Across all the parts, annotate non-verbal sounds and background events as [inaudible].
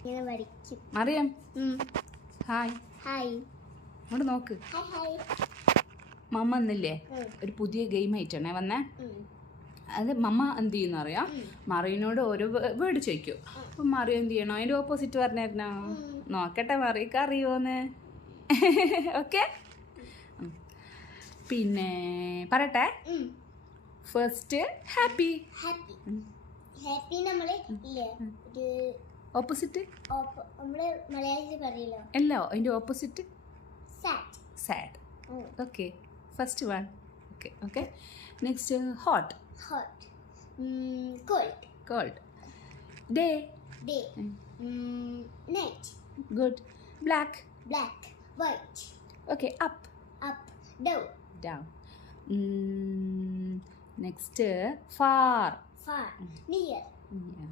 ഇങ്ങനെ വരയ്ക്കും. Mariyam. Hi. Hi. ഇങ്ങോട്ട് നോക്ക്. മമ്മ എന്നില്ലേ ഒരു പുതിയ ഗെയിം ആയിട്ടാണേ വന്നേ. അത് മമ്മ എന്ത് ചെയ്യുന്ന അറിയാ? മറിയനോട് ഓരോ വേർഡ് ചോദിക്കും. അപ്പം മറിയ എന്ത് ചെയ്യണോ? അതിന്റെ ഓപ്പോസിറ്റ് പറഞ്ഞായിരുന്നോ നോക്കട്ടെ മറിയക്ക് അറിയോന്ന്. [laughs] ഓക്കെ പിന്നെ പറയട്ടെ. ഫസ്റ്റ് ഹാപ്പി ഹാപ്പി ഹാപ്പി ഒരു ഓപ്പോസിറ്റ് ഓപ്പ- നമ്മൾ മലയാളത്തിൽ പറയല്ലോ. അല്ലോ അതിന്റെ opposite sad sad okay first one okay okay next hot hot cold cold day day night good black black white okay up up down down. Mm, next, far. Far near Yeah.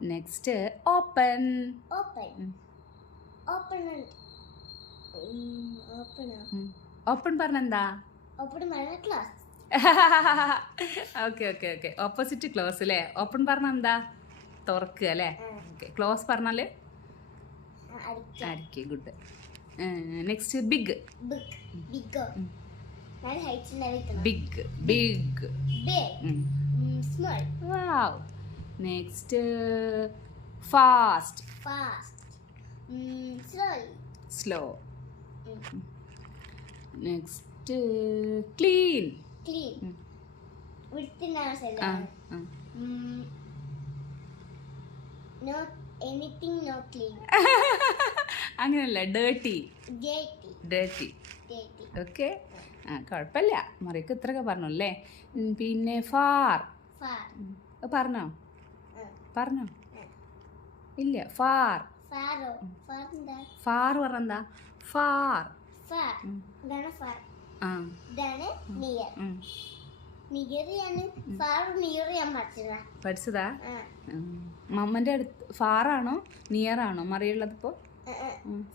Next, open open. Open open. എന്താ? പറഞ്ഞെന്താ open class okay okay okay opposite close അല്ലേ open പറഞ്ഞ എന്താ? തുറക്കുക അല്ലേ? Okay close പറഞ്ഞാൽ? അടിക്ക. Good next big big big big small wow next fast fast slow next clean clean അങ്ങനെയല്ല ഡേർട്ടി ഡേർട്ടി ഓക്കെ ആ [laughs] കുഴപ്പമില്ല മറിയൊക്കെ ഇത്രയൊക്കെ പറഞ്ഞു അല്ലേ? പിന്നെ ഫാർ പറഞ്ഞോ? പറഞ്ഞോ. ഇല്ല ഫാർ. ഫാർ പറഞ്ഞെന്താ? ഫാർ. ആ. പഠിച്ചതാ. മമ്മന്റെ അടുത്ത് ഫാറാണോ? നിയർ ആണോ മറിയുള്ളത് ഇപ്പോ?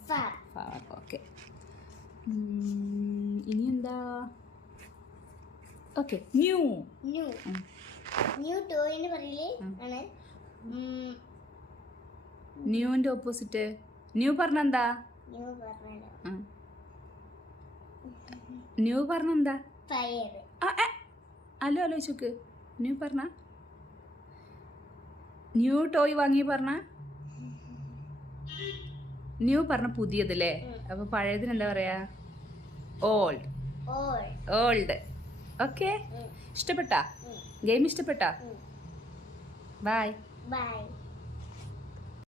ഫാർ. ഓക്കെ. ഇനി എന്താ ഓക്കെ ന്യൂ. ന്യൂ. ന്യൂ ടോയിന് പറയില്ലേ? ആണ്. ന്യൂവിന്റെ ഓപ്പോസിറ്റ്. ന്യൂ പറഞ്ഞെന്താ? ന്യൂ പറഞ്ഞെന്താ? അല്ലോ ആ ഏ. അല്ലോ ആലോചിച്ചോക്ക് ന്യൂ പറഞ്ഞ? ന്യൂ ടോയ് വാങ്ങി പറഞ്ഞ? ന്യൂ പറഞ്ഞ പുതിയതല്ലേ അപ്പൊ പഴയതിന് എന്താ പറയാ? ഓൾഡ്. ഓൾ ഓൾഡ്. ഓക്കെ. ഇഷ്ടപ്പെട്ടാ? ഗെയിം ഇഷ്ടപ്പെട്ടാ? Bye Bye.